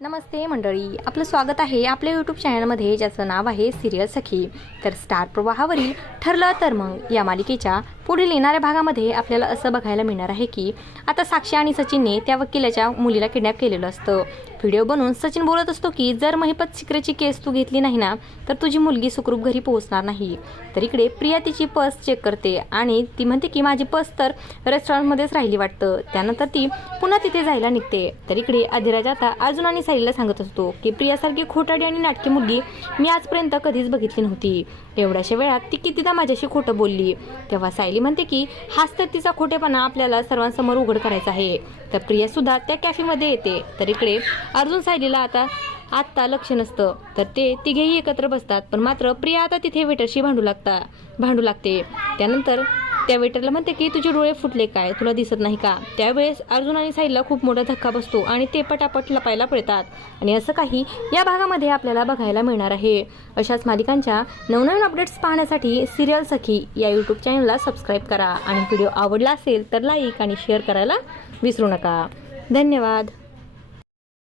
नमस्ते मंडळी, आपलं स्वागत आहे आपल्या यूट्यूब चॅनलमध्ये ज्याचं नाव आहे सिरियल सखी। तर स्टार प्रवाहावरील ठरलं तर मग या मालिकेच्या पुढील येणाऱ्या भागामध्ये आपल्याला असं बघायला मिळणार आहे की आता साक्षी आणि सचिनने त्या वकिलाच्या मुलीला किडनॅप केलेलं असतं। व्हिडिओ बनवून सचिन बोलत असतो की जर महिपत सिक्रेटची केस तू घेतली नाही ना तर तुझी मुलगी सुखरूप घरी पोहोचणार नाही। तर इकडे प्रिया तिची पर्स चेक करते आणि ती म्हणते की माझी पर्स तर रेस्टॉरंटमध्येच राहिली वाटतं। त्यानंतर ती पुन्हा तिथे जायला निघते। तर इकडे अधिराज आता अर्जुन आणि सायलीला सांगत असतो की प्रियासारखी खोटाडी आणि नाटकी मुलगी मी आजपर्यंत कधीच बघितली नव्हती। एवढ्याशा वेळात ती कितीदा माझ्याशी खोटं बोलली। तेव्हा सायली म्हणते की हाच तर तिचा खोटेपणा आपल्याला सर्वांसमोर उघड करायचा आहे। तर प्रिया सुद्धा त्या कॅफेमध्ये येते। तर इकडे अर्जुन सायलीला आत्ता लक्ष नसतं तर ते तिघेही एकत्र बसतात। पण मात्र प्रिया आता तिथे वेटरशी भांडू लागते। त्यानंतर त्या वेटरला म्हणते की तुझे डोळे फुटले काय, तुला दिसत नाही का। त्यावेळेस अर्जुन आणि सायलीला खूप मोठा धक्का बसतो आणि ते पटापट लपायला पळतात। आणि असं काही या भागामध्ये आपल्याला बघायला मिळणार आहे। अशाच मालिकांच्या नवनवीन अपडेट्स पाहण्यासाठी सिरियल सखी या यूट्यूब चॅनलला सबस्क्राईब करा आणि व्हिडिओ आवडला असेल तर लाईक आणि शेअर करायला विसरू नका। धन्यवाद।